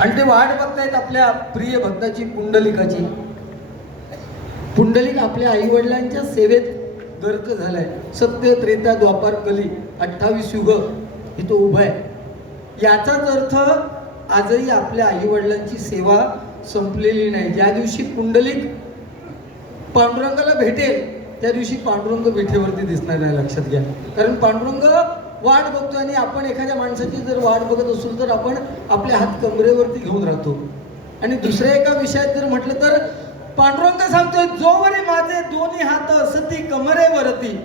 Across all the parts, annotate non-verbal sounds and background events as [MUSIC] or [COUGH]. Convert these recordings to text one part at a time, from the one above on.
आणि ते वाट बघतायत आपल्या प्रिय भक्ताची पुंडलिकाची. पुंडलिक आपल्या आई वडिलांच्या सेवेत गर्क झालाय. सत्य त्रेता द्वापार कली अठ्ठावीस युग इथं उभा आहे. याचाच अर्थ आजही आपल्या आई वडिलांची सेवा संपलेली नाही. ज्या दिवशी पुंडलिक पांडुरंगाला भेटेल त्या दिवशी पांडुरंग विठेवरती दिसणार नाही लक्षात घ्या. कारण पांडुरंग वाट बघतो आणि आपण एखाद्या माणसाची जर वाट बघत असू तर आपण आपले हात कमरेवरती घेऊन राहतो. आणि दुसऱ्या एका विषयात जर म्हटलं तर पांडुरंग सांगतोय जोवरी माझे दोन्ही हात असती कमरेवरती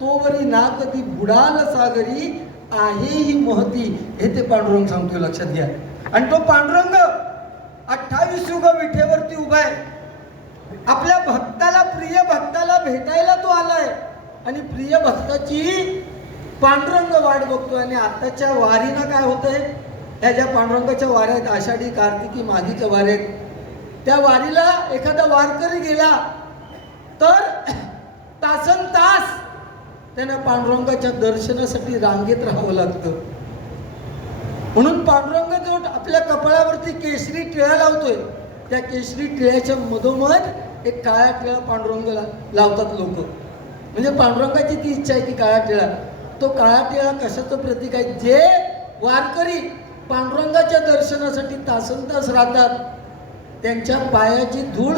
तोवरी नाक ती बुडाल सागरी आहे ही महती. हे ते पांडुरंग सांगतोय लक्षात घ्या. आणि तो पांडुरंग अठ्ठावीस युग विठेवरती उभा आहे. आपल्या भक्ताला प्रिय भक्ताला भेटायला तो आलाय. आणि प्रिय भक्ताची पांडुरंग वाट बघतोय आणि आताच्या वारीनं काय होतंय? ह्या ज्या पांडुरंगाच्या वाऱ्या आहेत आषाढी कार्तिकी माघीच्या वाऱ्या आहेत त्या वारीला एखादा वारकरी गेला तर तासन तास त्यांना पांडुरंगाच्या दर्शनासाठी रांगेत राहावं लागतं. म्हणून पांडुरंग जो आपल्या कपाळावरती केशरी टिळा लावतोय त्या केशरी टिळ्याच्या मधोमध एक काळा टिळा पांडुरंग ला- लावतात लोक. म्हणजे पांडुरंगाची ती इच्छा आहे की काळा टिळा. तो काळा टिळा कशाचं प्रतीक आहे? जे वारकरी पांडुरंगाच्या दर्शनासाठी तासन तास राहतात त्यांच्या पायाची धूळ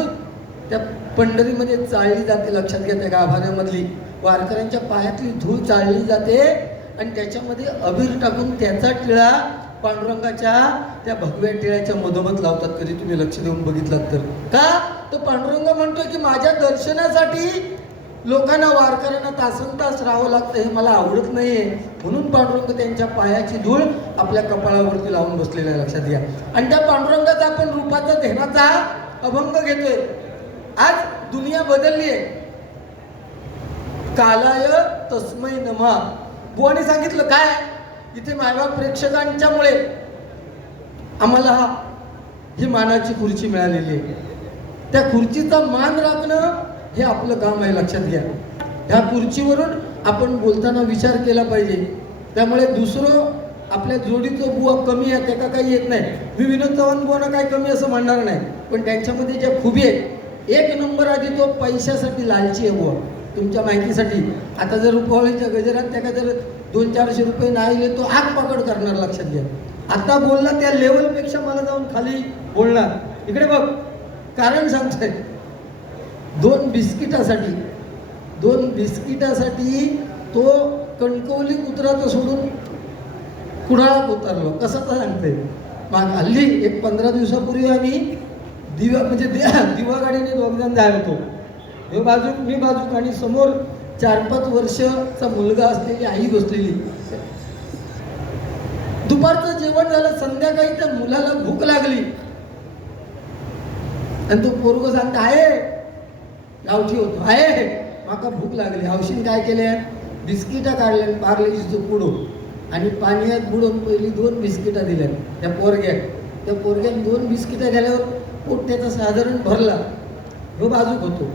त्या पंढरीमध्ये चाळली जाते. लक्षात घ्या त्या गाभाऱ्यामधली. वारकऱ्यांच्या पायातली धूळ चाळली जाते आणि त्याच्यामध्ये अबीर टाकून त्याचा टिळा पांडुरंगाच्या त्या भगव्या टिळ्याच्या मधोमध लावतात. कधी तुम्ही लक्ष देऊन बघितलात तर. का? तो पांडुरंग म्हणतोय की माझ्या दर्शनासाठी लोकांना वारकऱ्यांना तासन तास राहावं लागतं हे मला आवडत नाहीये. म्हणून पांडुरंग त्यांच्या पायाची धूळ आपल्या कपाळावरती लावून बसलेला आहे. लक्षात घ्या. आणि त्या पांडुरंगाचा आपण रूपाचा ध्यानाचा अभंग घेतोय. आज दुनिया बदलली आहे. कालाय तस्मै नमा. बुवाने सांगितलं काय? इथे मायबाप प्रेक्षकांच्यामुळे आम्हाला हा ही मानाची खुर्ची मिळालेली आहे. त्या खुर्चीचा मान राखणं हे आपलं काम आहे लक्षात घ्या. ह्या खुर्चीवरून आपण बोलताना विचार केला पाहिजे. त्यामुळे दुसरं आपल्या जोडीचं बुवा कमी आहे त्याका काही येत नाही. मी विनोद चव्हाण बुवाना काही कमी असं म्हणणार नाही. पण त्यांच्यामध्ये ज्या खुबी आहेत एक नंबर आधी तो पैशासाठी लालची आहे बुवा तुमच्या माहितीसाठी. आता जर रुपवाळीच्या गजरात त्याका जर दोन चारशे रुपये नाही आले तो आग पकड करणार लक्षात घ्या. आता बोलला त्या लेवलपेक्षा मला जाऊन खाली बोलणार. इकडे बघ कारण सांगतोय. दोन बिस्किटासाठी दोन बिस्किटासाठी तो कणकवली कुत्राचं सोडून कुडाळात उतरलो. कसं तर सांगते? मग हल्ली एक पंधरा दिवसापूर्वी आम्ही दिवा म्हणजे [LAUGHS] दिवा गाडीने दोघजण जाय होतो. हे बाजू मी बाजू आणि समोर चार पाच वर्षाचा मुलगा असलेली आई बसलेली दुपारचं जेवण झालं संध्याकाळी त्या मुलाला भूक लागली. आणि तो पोरग सांगता आहे गावठी होतो. आहे माका भूक लागली. हौशीन काय केले बिस्किटां काढले पार्लेची पुडो आणि पाण्यात बुडोवन पहिली दोन बिस्किटां दिल्या त्या पोरग्याक त्या पोरग्याक दोन बिस्किटं गेल्यावर पोट त्याचा साधारण भरला. ह्यो बाजूक होतो.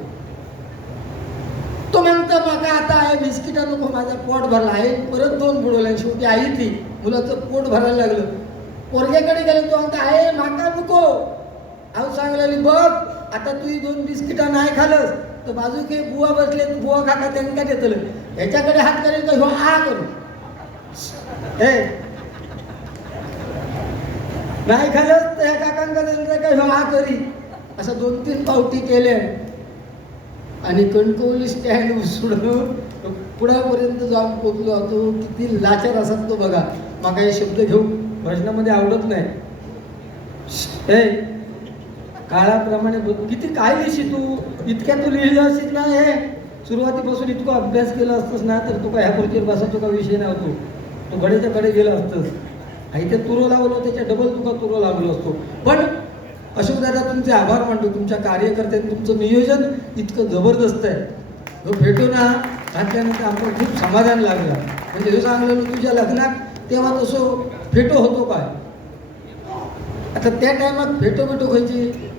तो म्हणतो माका आता आहे बिस्किटा नको माझा पोट भरला. आहे परत दोन बुडवल्या. शेवटी आई ती मुलाचं पोट भरायला लागलं. पोरग्याकडे गेले तो म्हणता आहे माका नको. अहो सांगलेली बघ आता तू ही दोन बिस्किटा नाही खालस तर बाजूक बुवा बसले बुवा काका त्यांनी काय देतलं. ह्याच्याकडे हात करेल तर ह्यो हा करू? हे. नाही खालस तर ह्या काकांकडे दिलं का ह्यो हा करी? असं दोन तीन पावटी केले आणि कणकवली स्टँड उसडून पुढापर्यंत जाऊन पोचलो होतो. किती लाचार असत तो बघा. माका हे शब्द घेऊ? भजनामध्ये आवडत नाही. हे. काळाप्रमाणे बघ- किती काय लिहिशी तू इतक्या तू लिहिलं असेल ना हे. सुरुवातीपासून इतकं अभ्यास केला असतोस ना तर तुका ह्या खुर्चीवर बसायचो का विषय नव्हतो तू घडेच्या कडे गेला असतंस. आणि ते तुरो लावलो त्याच्या डबल तुका तुरो लावलो असतो. पण अशोक दादा तुमचे आभार मानतो तुमच्या कार्यकर्त्यांनी तुमचं नियोजन इतकं जबरदस्त आहे. जो भेटो ना घातल्यानंतर आम्हाला खूप समाधान लागलं. म्हणजे हे सांगलेलं तुझ्या लग्नात तेव्हा तसं फेटो होतो काय? आता त्या टायमात फेटो फेटो खायची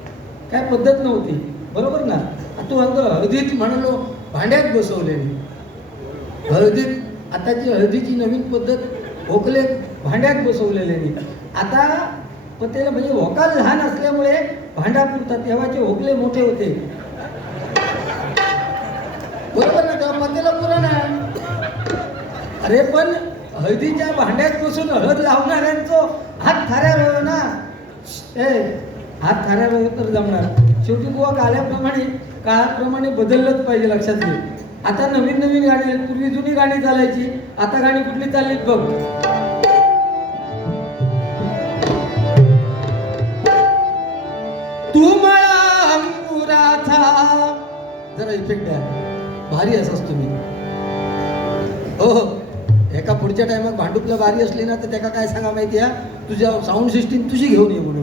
काय पद्धत नव्हती. बरोबर ना? तू अंग हळदीत म्हणलो भांड्यात बसवलेली. हळदीत आताची हळदीची नवीन पद्धत भोकले भांड्यात बसवलेले आता पतेला म्हणजे होकाल लहान असल्यामुळे भांडा पुरतात तेव्हाचे होकले मोठे होते. बरोबर ना तेव्हा पतेला पुरण अरे पण हळदीच्या भांड्यात बसून हळद लावणाऱ्यांचं हात थाऱ्या ना? ए हात खऱ्या तर जमणार. शेवटी गोवा काल्याप्रमाणे काळाप्रमाणे बदललंच पाहिजे लक्षात घे. आता नवीन नवीन गाणी आहेत पूर्वी जुनी गाणी चालायची आता गाणी कुठली चाललीत बघ. तू मला अंकुराचा जरा इफेक्ट द्या. भारी असाच तुम्ही. हो हो. एका पुढच्या टायमात भांडुपला भारी असली ना तर त्याका काय सांगा माहिती आहे तुझ्या साऊंड सिस्टीम तुझी घेऊन ये म्हणून.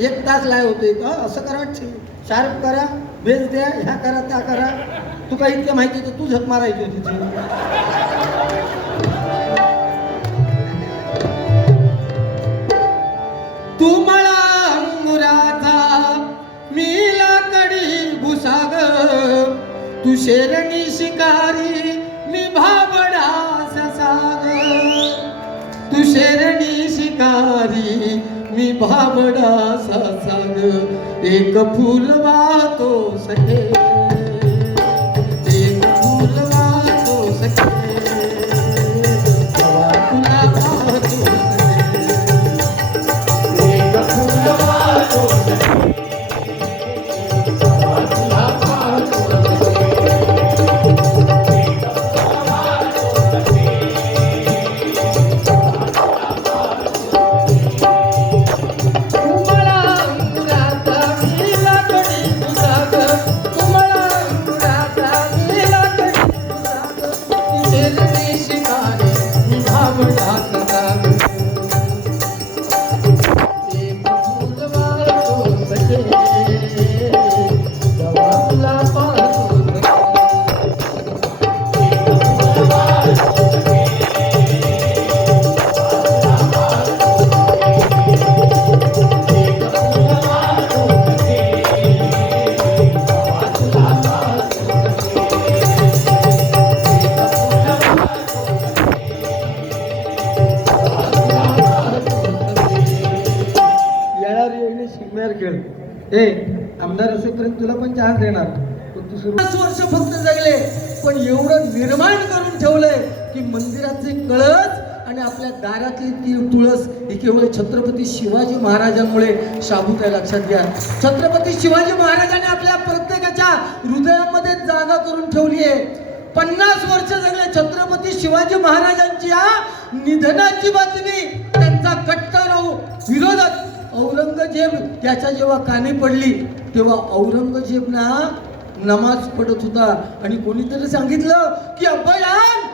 एक तास लाय होतो इथं असं करा शार्प करा भेज द्या ह्या करा त्या करा. तुका इतकं माहिती तर तू झक मारायची होती ती. तू मला अंगुराचा मी लाकडी भुसाग तू शेरणी शिकारी मी भाबडा ससाग तू शेरणी शिकारी मी भाबडा ससाग एक फूल वाहतो सखे तुला देणार. पाच वर्ष फक्त जगले पण एवढं निर्माण करून ठेवलंय की मंदिराचे कळस आणि आपल्या दारातली ती तुळस ही केवळ छत्रपती शिवाजी महाराजांमुळे शाबूत आहे लक्षात घ्या. छत्रपती शिवाजी महाराजांनी आपल्या प्रत्येकाच्या हृदयामध्ये जागा करून ठेवली आहे. पन्नास वर्ष जगले छत्रपती शिवाजी महाराजांची या निधनाची बातमी. त्यांचा कट्टर विरोधक औरंगजेब त्याच्या जेव्हा कानी पडली तेव्हा औरंगजेब ना नमाज पडत होता. आणि कोणीतरी सांगितलं की अब्बाजान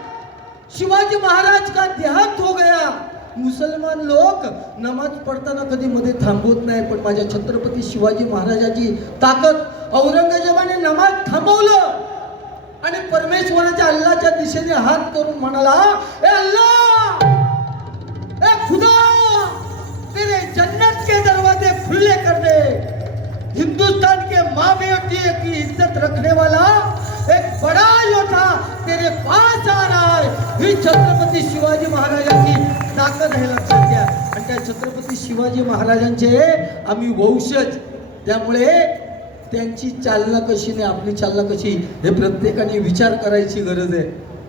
शिवाजी महाराज का देहांत हो गया? मुसलमान लोक नमाज पडताना कधी मध्ये थांबवत नाही पण माझ्या छत्रपती शिवाजी महाराजाची ताकद औरंगजेबाने नमाज थांबवलं. आणि परमेश्वराच्या अल्लाच्या दिशेने हात करून म्हणाला ए अल्ला माँ बेटी की इज्जत रखने वाला एक बड़ा योद्धा तेरे पास आ रहा है ही छत्रपती शिवाजी महाराजांची ताकद आहे लक्षात घ्या. आणि त्या छत्रपती शिवाजी महाराजांचे आम्ही वंशज. त्यामुळे त्यांची चालना कशी नाही आपली चालना कशी हे प्रत्येकाने विचार करायची गरज आहे.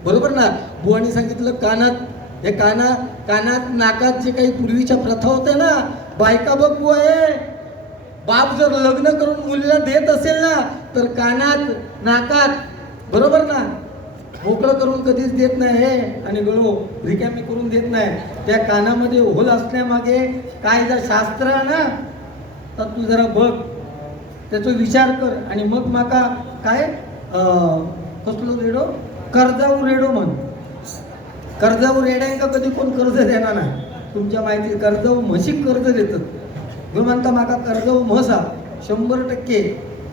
बरोबर ना? बुवानी सांगितलं कानात हे काना कानात नाकात जे काही पूर्वीच्या प्रथा होत्या ना बायका बघ बुवा आहे बाप जर लग्न करून मुलीला देत असेल ना तर कानात नाकात बरोबर ना? मोकळं करून कधीच देत नाही हे. आणि गळो रिकामी करून देत नाही. त्या कानामध्ये होल असण्यामागे काय जर शास्त्र ना तर तू जरा बघ. त्याचा विचार कर. आणि मग माका काय कसलो रेडो? कर्जाऊ रेडो म्हण. कर्जाऊ रेड्यांका कधी कोण कर्ज देणार नाही. तुमच्या माहिती कर्जाऊ म्हशीक कर्ज देतात. म्हणता माका कर्ज म्हसा शंभर टक्के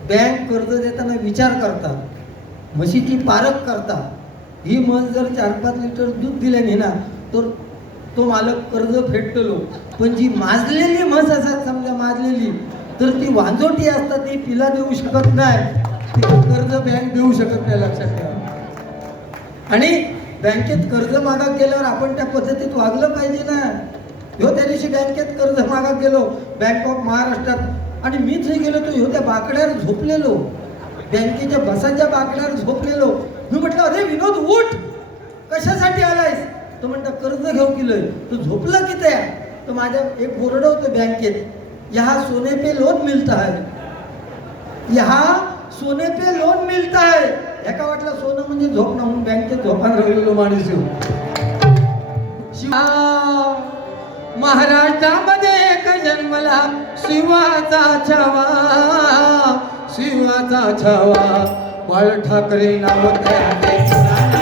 बँक कर्ज देताना विचार करता. म्हशीची पारख करता. ही म्हस जर चार पाच लिटर दूध दिल्याने ना तर तो मालक कर्ज फेडतलो. पण जी माजलेली म्हस असतात समजा माजलेली तर ती वांजोटी असतात ती तिला देऊ शकत नाही. कर्ज बँक देऊ शकत नाही लक्षात ठेवा. आणि बँकेत कर्ज मागा केल्यावर आपण त्या पद्धतीत वागलं पाहिजे ना. ह्यो त्या दिवशी बँकेत कर्ज मागत गेलो. बँक ऑफ महाराष्ट्रात आणि मी थंय गेलो तो ह्यो त्या बाकड्यावर झोपलेलो. बँकेच्या बसाच्या बाकड्यावर झोपलेलो. मी म्हटलं अरे विनोद उठ! कशासाठी आलायस? तो म्हणता कर्ज घेऊ केलंय तू झोपला की त्या. तर माझ्या एक बोर्ड होतं बँकेत या सोने पे लोन मिळत आहे या सोने पे लोन मिळत आहे एका वाटलं सोनं म्हणजे झोप ना म्हणून बँकेत झोपान राहिलेलो माणूस येऊ शिवा! महाराष्ट्रामध्ये एक जन्मला शिवाचा छावा शिवाचा छावा बाळ ठाकरे नाव त्याचे.